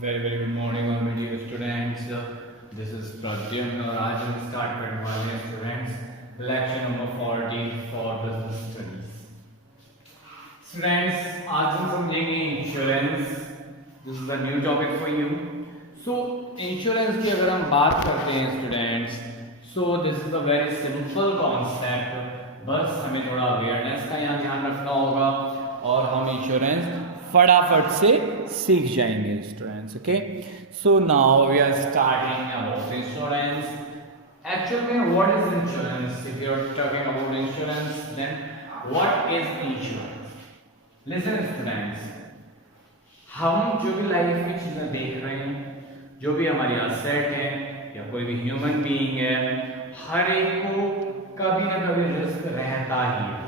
very good morning all my dear students. This is Pradyumn और आज हम start करने वाले हैं students lecture number 40 for business studies. Students आज हम समझेंगे insurance. This is the new topic for you. So insurance की अगर हम बात करते हैं students, so this is a very simple concept. बस हमें थोड़ा अवेयरनेस का यहाँ ध्यान रखना होगा और हम इंश्योरेंस फटाफट से सीख जाएंगे students. Okay, so now we are starting about insurance. Actual में what is insurance? If you are talking about insurance then what is insurance? Listen students, हम जो भी लाइफ में चीजें देख रहे हैं, जो भी हमारी एसेट है या कोई भी ह्यूमन बीइंग है, हर एक को कभी ना कभी रिस्क रहता ही है।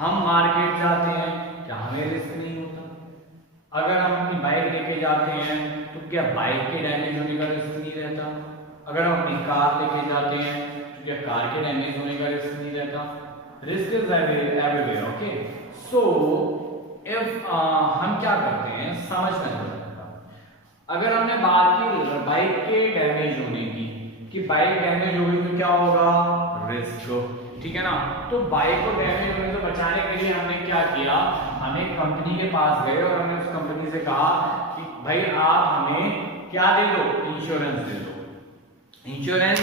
हम मार्केट जाते हैं, क्या हमें रिस्क नहीं होता? अगर हम अपनी बाइक लेके जाते हैं तो क्या बाइक के डैमेज होने का रिस्क नहीं रहता? अगर हम अपनी कार लेके जाते हैं तो क्या कार के डैमेज होने का रिस्क नहीं रहता? Risk is everywhere. Okay, so if हम क्या करते हैं समझ में नहीं आता। अगर हमने बात की बाइक के डैमेज होने की कि बाइक डैमेज होगी तो क्या होगा? रिस्क, ठीक है ना? तो बाइक को डैमेज होने से बचाने के लिए हमने क्या किया? हमें कंपनी के पास गए और हमने उस कंपनी से कहा कि भाई आप हमें क्या दे दो? इंश्योरेंस दे दो। इंश्योरेंस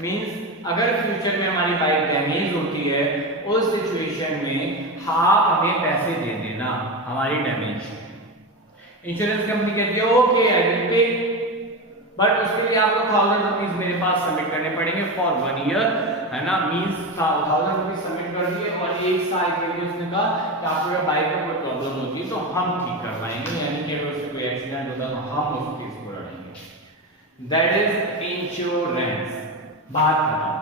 मींस अगर फ्यूचर में हमारी बाइक डैमेज होती है, उस सिचुएशन में आप हमें पैसे दे देना हमारी डैमेज। इंश्योरेंस कंपनी कहती है okay I will pay, but उसके लिए आपको 1000 रुपीज मेरे पास सबमिट करने पड़ेंगे फॉर 1 ईयर, है ना? मींस 1000 रुपीज सबमिट कर दिए और 1 साल के लिए उसने कहा कि आपको अगर बाइक में कोई प्रॉब्लम होती है तो हम ठीक कर पाएंगे, यानी कि अगर उससे कोई एक्सीडेंट होता है तो हम उस केस को लड़ेंगे। That is insurance. बात करें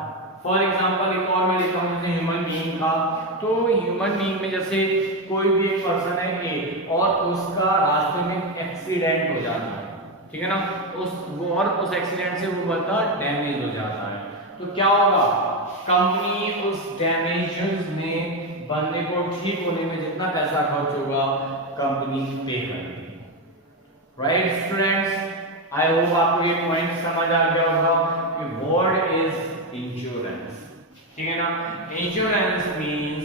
फॉर एग्जांपल एक और मैं लेता हूं जैसे ह्यूमन बीइंग का। तो ह्यूमन बीइंग में जैसे कोई भी एक पर्सन है ए और उसका रास्ते में एक्सीडेंट हो जाता है, ठीक है ना? उस एक्सीडेंट से वो बंदा डैमेज हो जाता है, तो क्या होगा? कंपनी उस डैमेजेस में बंदे को ठीक होने में जितना पैसा खर्च होगा कंपनी पे करेगी। राइट स्टूडेंट्स, आई होप आपको ये पॉइंट समझ आ गया होगा कि व्हाट इज इंश्योरेंस, ठीक है ना? इंश्योरेंस मींस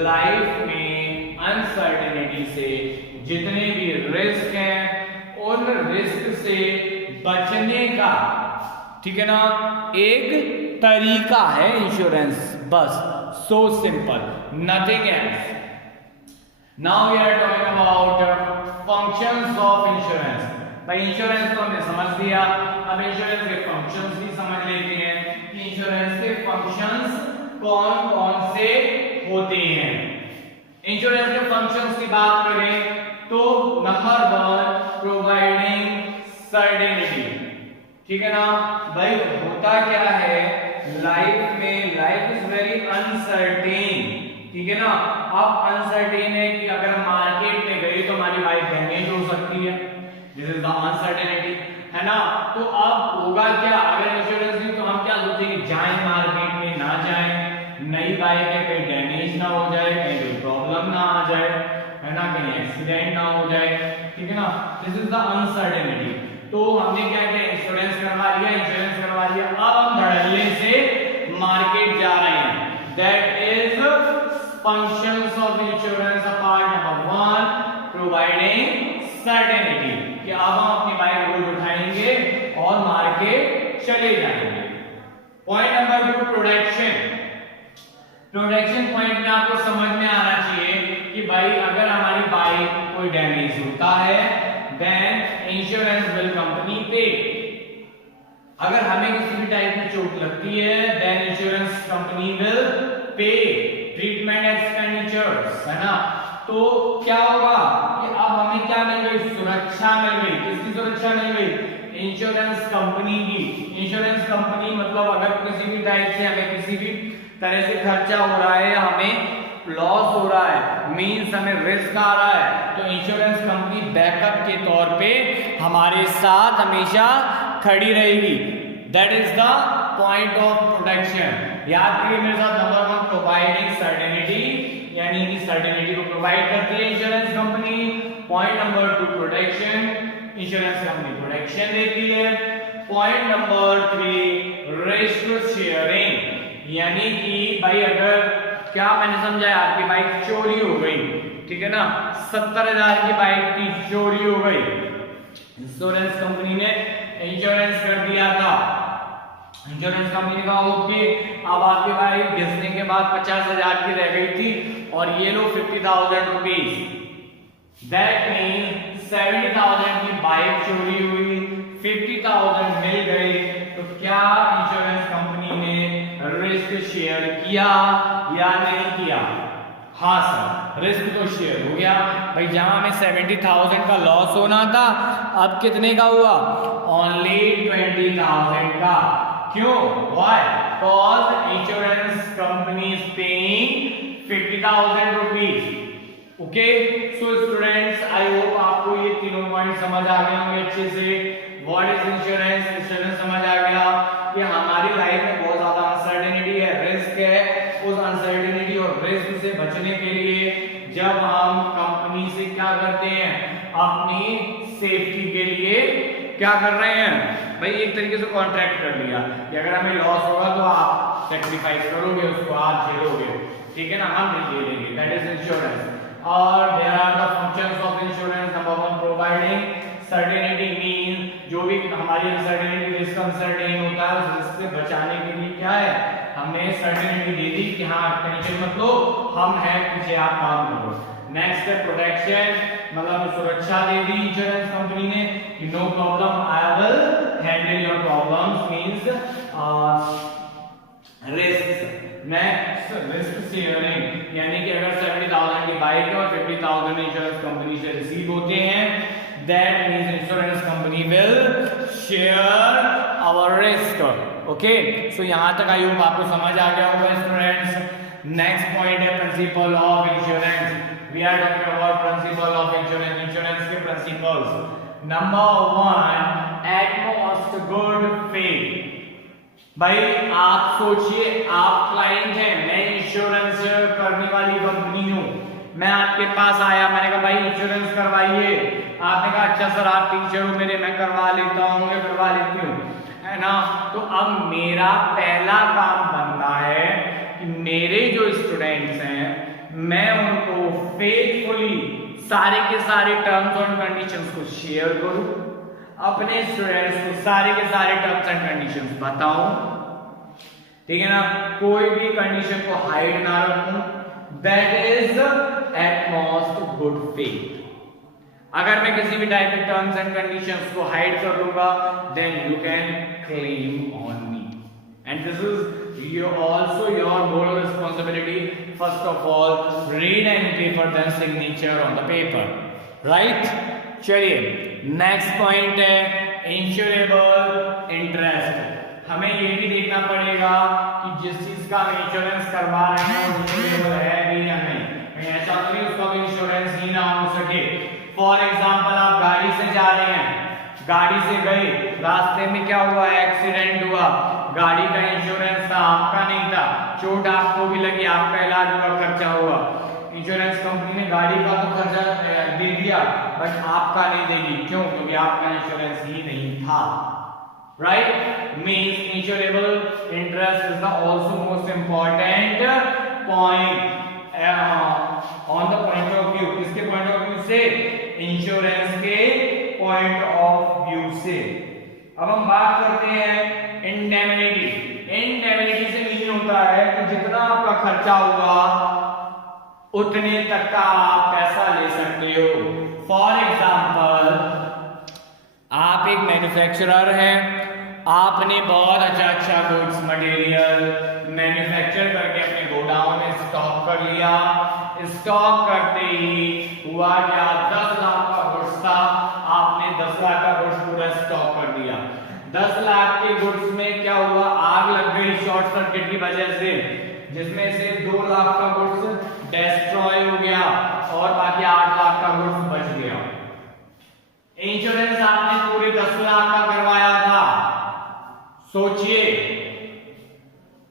लाइफ में अनसर्टेनिटी से जितने भी रिस्क हैं उन रिस्क से बचने का, ठीक है ना, एक तरीका है इंश्योरेंस। बस, so simple, nothing else. Now we are talking about functions of insurance. भाई इंश्योरेंस तो हमने समझ लिया, अब इंश्योरेंस के फंक्शंस भी समझ लेते हैं कि इंश्योरेंस के फंक्शंस कौन कौन से होते हैं। इंश्योरेंस के फंक्शंस की बात करें तो नंबर 1 प्रोवाइडिंग सर्टेनिटी, ठीक है ना? भाई होता क्या है लाइफ में, लाइफ इज वेरी अनसर्टेन, ठीक है ना? अब अनसर्टेन है कि अगर हम मार्केट में गए तो हमारी बाइक डैमेज हो सकती है, दिस इज द अनसर्टेनिटी, है ना? तो अब होगा क्या? अगर इंश्योरेंस नहीं तो हम क्या सोचेंगे? जाएं मार्केट में ना जाएं, नई बाइक है कहीं डैमेज ना हो जाए, कहीं कोई प्रॉब्लम ना आ जाए, है ना, कहीं एक्सीडेंट ना हो जाए, ठीक है ना? This is the uncertainty. तो हमने क्या किया? इंश्योरेंस करवा लिया, इंश्योरेंस करवा लिया, अब हम धड़ल्ले से मार्केट जा रहे हैं। That is functions of insurance. Part number 1 providing certainty, कि अब हम अपनी बाइक रोज उठाएंगे और मार्केट चले जाएंगे। Point number 2 protection. Protection point में आपको समझ में आना चाहिए कि भाई अगर हमारी बाइक कोई डैमेज होता है देन इंश्योरेंस विल कंपनी पे। अगर हमें किसी भी टाइप की चोट लगती है then insurance company will pay treatment expenditures, है ना? तो क्या होगा कि अब हमें क्या मिल गई? सुरक्षा मिल गई। किसकी सुरक्षा मिल गई? इंश्योरेंस कंपनी की। इंश्योरेंस कंपनी मतलब अगर किसी भी टाइप से हमें किसी भी तरह से खर्चा हो रहा है, हमें लॉस हो रहा है, मींस हमें रिस्क आ रहा है, तो इंश्योरेंस कंपनी बैकअप के तौर पे हमारे साथ हमेशा खड़ी रहेगी। That is the point of protection. याद करिए मेरे साथ, नंबर 1 प्रोवाइडिंग सर्टेनिटी, यानी कि सर्टेनिटी को प्रोवाइड करती है insurance company. Point number 2 protection. Insurance company protection देती है। पॉइंट नंबर 3 रिस्क शेयरिंग, यानी कि भाई अगर क्या मैंने समझाया, आपकी बाइक चोरी हो गई, ठीक है ना, 70,000 की बाइक की चोरी हो गई, इंश्योरेंस कंपनी ने इंश्योरेंस कर दिया था। इंश्योरेंस कंपनी ने कहा ओके, अब आपकी बाइक घिसने के बाद 50,000 की रह गई थी और ये लो 50,000 रुपीज, दैट मीन 70,000 की बाइक चोरी हुई, 50,000 मिल गए, तो क्या इंश्योरेंस कंपनी ने रिस्क शेयर किया या नहीं किया? हाँ सर, रिस्क तो शेयर हो गया भाई। जहां हमें 70,000 का लॉस होना था, अब कितने का हुआ? ओनली 20,000 का। क्यों? Why? Because insurance company is paying 50,000 rupees. Okay, so students, I hope आपको ये तीनों पॉइंट समझ आ गए होंगे अच्छे से। What is insurance? इंश्योरेंस समझ आ गया कि हमारी लाइफ में बहुत ज्यादा अनसर्टेनिटी है, रिस्क है। उस अनसर्टेनिटी और रिस्क से बचने के लिए जब हम कंपनी से क्या करते हैं, अपनी सेफ्टी के लिए क्या कर रहे हैं भाई, एक तरीके से कॉन्ट्रैक्ट कर लिया कि अगर हमें लॉस होगा तो आप सेक्रीफाइस करोगे, उसको आप झेलोगे, ठीक है ना, हम नहीं झेलेंगे, दैट इज इंश्योरेंस। और there are the functions of insurance. Number 1, providing certainty, mean जो भी हमारी अनसर्टेनिटी, रिस्क अनसर्टेन होता है, उस रिस्क से बचाने के लिए क्या है, हमने सर्टेनिटी दे दी कि हाँ टेंशन मत लो, हम हैं पीछे, आप काम करो। नेक्स्ट है प्रोटेक्शन, मतलब सुरक्षा दे दी इंश्योरेंस कंपनी ने कि no problem, I will handle your problems, means risk. Next risk sharing, यानी कि अगर 70,000 की बाइक है और 50,000 इंश्योरेंस कंपनी से रिसीव होते हैं, that means insurance company will share our risk. Okay, so यहां तक आई होप आपको समझ आ गया होगा स्टूडेंट्स। नेक्स्ट पॉइंट है principal of insurance. We are talking about principle of insurance, insurance के principles. Number 1, utmost good faith. भाई आप सोचिए, आप क्लाइंट हैं, मैं इंश्योरेंस करने वाली कंपनी हूं, मैं आपके पास आया, मैंने कहा भाई इंश्योरेंस करवाइए, आपने कहा अच्छा सर आप टीचर हो मेरे, मैं करवा लेता हूं, मैं करवा लेती हूँ, है ना। तो अब मेरा पहला काम बनता है कि मेरे जो स्टूडेंट्स हैं, मैं उनको फेथफुली सारे के सारे टर्म्स एंड कंडीशंस को शेयर करूं, अपने स्टूडेंट्स को सारे के सारे टर्म्स एंड कंडीशंस बताऊं, ठीक है ना, कोई भी कंडीशन को हाइड ना रखूं, that is utmost good faith. अगर मैं किसी भी टाइप के टर्म्स एंड कंडीशंस को हाइड कर लूंगा, then you can claim on me, and this is your moral responsibility. First of all, read and paper, then signature on the paper, right? चलिए next point है insurable interest. हमें ये भी देखना पड़ेगा कि जिस चीज का हम इंश्योरेंस करवा रहे हैं वो इंश्योरेबल है भी या नहीं, कहीं ऐसा तो नहीं उसका भी इंश्योरेंस ही ना हो सके। फॉर एग्जांपल आप गाड़ी से जा रहे हैं, गाड़ी से गए, रास्ते में क्या हुआ, एक्सीडेंट हुआ, गाड़ी का इंश्योरेंस था, आपका नहीं था, चोट आपको भी लगी, आपका इलाज हुआ, खर्चा हुआ, इंश्योरेंस कंपनी ने गाड़ी का तो खर्चा दे दिया बट आपका नहीं देगी, क्यों? क्योंकि आपका इंश्योरेंस ही नहीं था, right? Means insurable interest is the also most important point on the point of view. किसके पॉइंट ऑफ व्यू से? इंश्योरेंस के पॉइंट ऑफ व्यू से। अब हम बात करते हैं इंडेमनिटी। इंडेमनिटी से मीन होता है कि जितना आपका खर्चा हुआ उतने तक का आप पैसा ले सकते हो। फॉर एग्जाम्पल, आप एक मैन्युफैक्चरर हैं, आपने बहुत अच्छा गुड्स मटेरियल मैन्युफैक्चर करके अपने गोडाउन में स्टॉक कर लिया। स्टॉक करते ही हुआ क्या, 10 लाख का गुड्स था, आपने 10 लाख का गुड्स पूरा स्टॉक कर दिया। 10 लाख के गुड्स में क्या हुआ, आग लग गई शॉर्ट सर्किट की वजह से, जिसमें से 2 लाख का गुड्स डिस्ट्रॉय हो गया और बाकी 8 लाख का गुड्स बच गया। इंश्योरेंस आपने पूरे 10 लाख का करवाया था। सोचिए,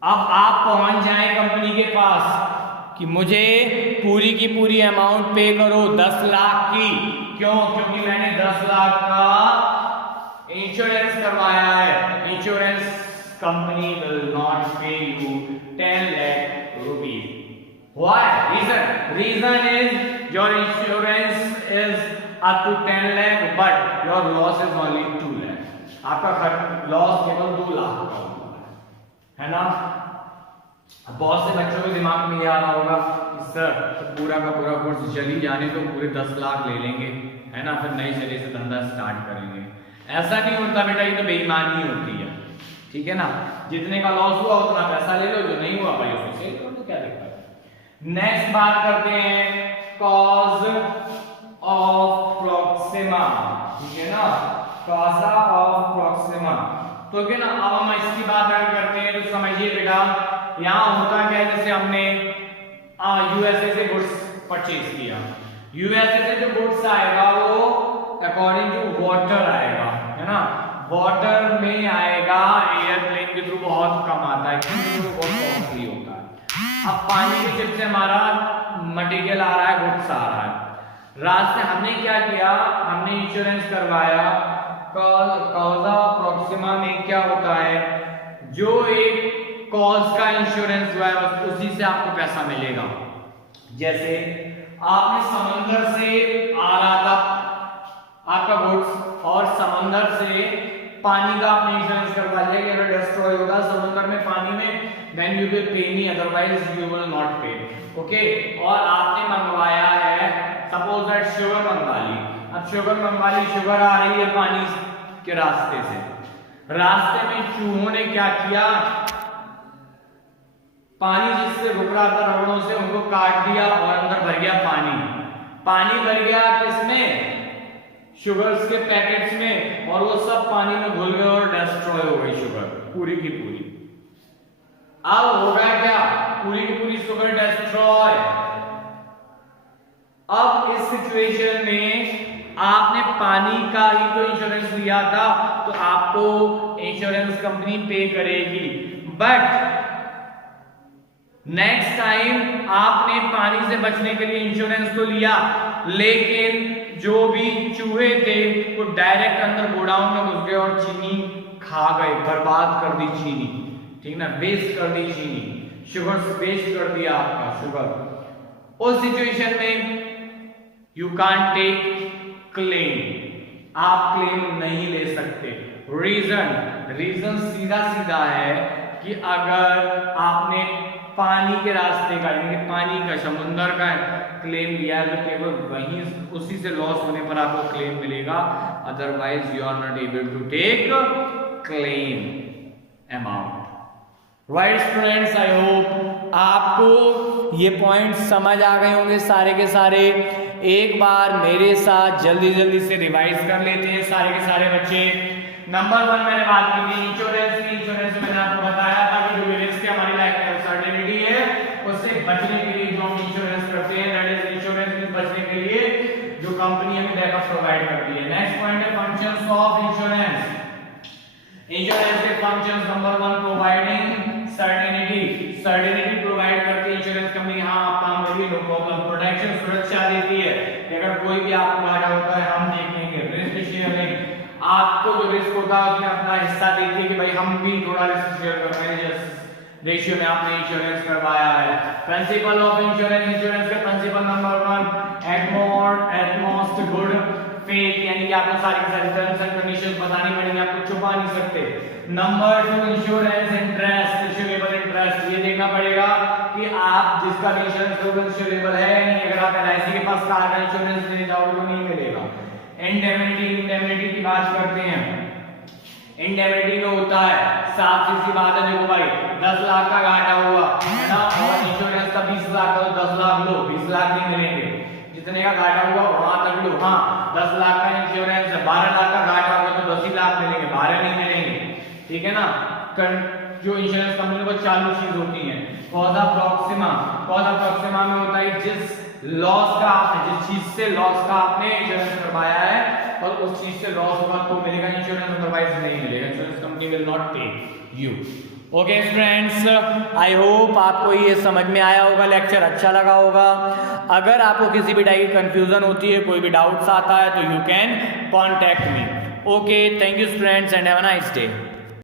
अब आप पहुंच जाएं कंपनी के पास कि मुझे पूरी की पूरी अमाउंट पे करो 10 लाख की। क्यों? क्योंकि मैंने 10 लाख का इंश्योरेंस करवाया है। इंश्योरेंस कंपनी विल नॉट पे you 10 lakh rupees. Why? Reason is your insurance is up to 10 lakh, but your loss is only 2 lakh. आपका लॉस केवल 2 लाख का है ना। बहुत से बच्चों के दिमाग में ये आ रहा होगा कि सर पूरा का पूरा कोर्स जल्दी जाने तो पूरे 10 लाख ले लेंगे, है ना, फिर नई सिरे से धंधा स्टार्ट करेंगे। ऐसा नहीं होता बेटा, ये तो बेईमानी होती है, ठीक है ना। जितने का लॉस हुआ उतना पैसा ले लो, जो नहीं हुआ भाई उसको सेल कर दो, क्या दिक्कत है। नेक्स्ट बात करते हैं कॉज ऑफ प्रॉक्सिमा, ठीक है ना, कॉजा ऑफ प्रॉक्सिमा। तो क्या ना, अब हम इसकी बात अगर करते हैं तो समझिए बेटा, यहाँ होता क्या है, जैसे हमने यूएसए से गुड्स परचेज किया, यूएसए से जो गुड्स आएगा वो अकॉर्डिंग टू वाटर आएगा, है ना। वाटर में आएगा, एयरप्लेन के थ्रू बहुत कम आता है क्योंकि वो बहुत कॉस्टली होता है। अब पानी के शिप से हमारा मटेरियल आ रहा है, गुड्स आ रहा है, रास्ते हमने क्या किया, हमने इंश्योरेंस करवाया। कॉजा प्रॉक्सिमा में क्या होता है, जो एक कॉज का इंश्योरेंस हुआ है उसी से आपको पैसा मिलेगा। जैसे आपने समंदर से आ रहा था आपका गुड्स, और समंदर से पानी का आपने इंश्योरेंस करवा लिया कि अगर डिस्ट्रॉय होगा समंदर में, पानी में, then you will pay me, otherwise you will not pay, okay. और आपने मंगवाया है, सपोज दैट शुगर मंगवा ली। अब शुगर मंगवा ली, शुगर आ रही है पानी के रास्ते से, रास्ते में चूहों ने क्या किया, पानी जिससे रुक रहा था रबड़ों से उनको काट दिया और अंदर भर गया पानी। पानी भर गया किसमें, शुगर्स के पैकेट्स में, और वो सब पानी में घुल गए और डिस्ट्रॉय हो गई शुगर पूरी की पूरी। अब होगा क्या, पूरी की पूरी शुगर डिस्ट्रॉय। अब इस सिचुएशन में आपने पानी का ही तो इंश्योरेंस लिया था, तो आपको इंश्योरेंस कंपनी पे करेगी, बट नेक्स्ट टाइम आपने पानी से बचने के लिए इंश्योरेंस तो लिया, लेकिन जो भी चूहे थे वो डायरेक्ट अंदर गोडाउन में घुस गए और चीनी खा गए, बर्बाद कर दी चीनी, ठीक ना, वेस्ट कर दी चीनी, शुगर वेस्ट कर दिया आपका शुगर। उस सिचुएशन में यू कांट टेक क्लेम, आप क्लेम नहीं ले सकते। रीजन सीधा सीधा है कि अगर आपने पानी के रास्ते का, यानी पानी का, समुद्र का क्लेम लिया है तो केवल वहीं उसी से लॉस होने पर आपको क्लेम मिलेगा, otherwise you are not able to take claim amount. Right students, I hope आपको ये पॉइंट समझ आ गए होंगे सारे के सारे। एक बार मेरे साथ जल्दी जल्दी से रिवाइज कर लेते हैं सारे के सारे बच्चे। नंबर 1 मैंने बात की थी इंश्योरेंस की। इंश्योरेंस में मैंने आपको बताया था कि जो रिस्क हमारी लाइफ में अनसर्टेनिटी है उससे बचने के लिए जो हम इंश्योरेंस करते हैं, दैट इज इंश्योरेंस से बचने के लिए जो कंपनी हमें बैकअप प्रोवाइड करती है। नेक्स्ट पॉइंट है फंक्शंस ऑफ इंश्योरेंस। इंश्योरेंस के functions, number 1 providing certainty, certainty provide करती है इंश्योरेंस कंपनी। हाँ आप काम करिए, नो प्रॉब्लम। प्रोटेक्शन, सुरक्षा देती है, अगर कोई भी आपको घाटा होता है हम देख लेंगे। रिस्क शेयरिंग, आपको जो रिस्क होता है उसमें अपना हिस्सा देती है कि भाई हम भी थोड़ा रिस्क शेयर कर रहे हैं, रेशियो में आपने इंश्योरेंस करवाया है। प्रिंसिपल ऑफ इंश्योरेंस, इंश्योरेंस के principal number 1 utmost good faith, यानी कि आपको सारी टर्म्स एंड कंडीशंस बतानी पड़ेंगी, आप कुछ छुपा नहीं सकते। Number 2 insurance interest, insurable interest, ये देखना पड़ेगा कि आप जिसका इंश्योरेंस होगा इंश्योरेबल है या नहीं। अगर आप एलआईसी के पास कार का इंश्योरेंस लेने जाओगे तो नहीं मिलेगा। इंडेमनिटी, इंडेमनिटी की बात करते हैं। इंडेमनिटी में होता है, साफ सी बात है, देखो भाई 10 लाख का घाटा हुआ है ना, और इंश्योरेंस का 20 लाख का, तो 10 लाख लो, 20 लाख नहीं मिलेंगे। जितने का घाटा हुआ वहां तक लो। हाँ 10 लाख का इंश्योरेंस, 12 लाख का घाटा होगा तो 10 ही लाख मिलेंगे, 12 नहीं मिलेंगे, ठीक है ना। जो इंश्योरेंस कंपनी को चालू चीज होती है। कॉजा प्रॉक्सिमा, कॉजा प्रॉक्सिमा में होता है जिस लॉस का आपने, जिस चीज से लॉस का आपने इंश्योरेंस करवाया है और उस चीज से लॉस होगा तो मिलेगा इंश्योरेंस, अदरवाइज नहीं मिलेगा। इंश्योरेंस कंपनी विल नॉट पे you. Okay students, I hope आपको ये समझ में आया होगा, लेक्चर अच्छा लगा होगा। अगर आपको किसी भी टाइप की कंफ्यूजन होती है, कोई भी डाउट्स आता है, तो you can contact me. Okay, thank you students and have a nice day.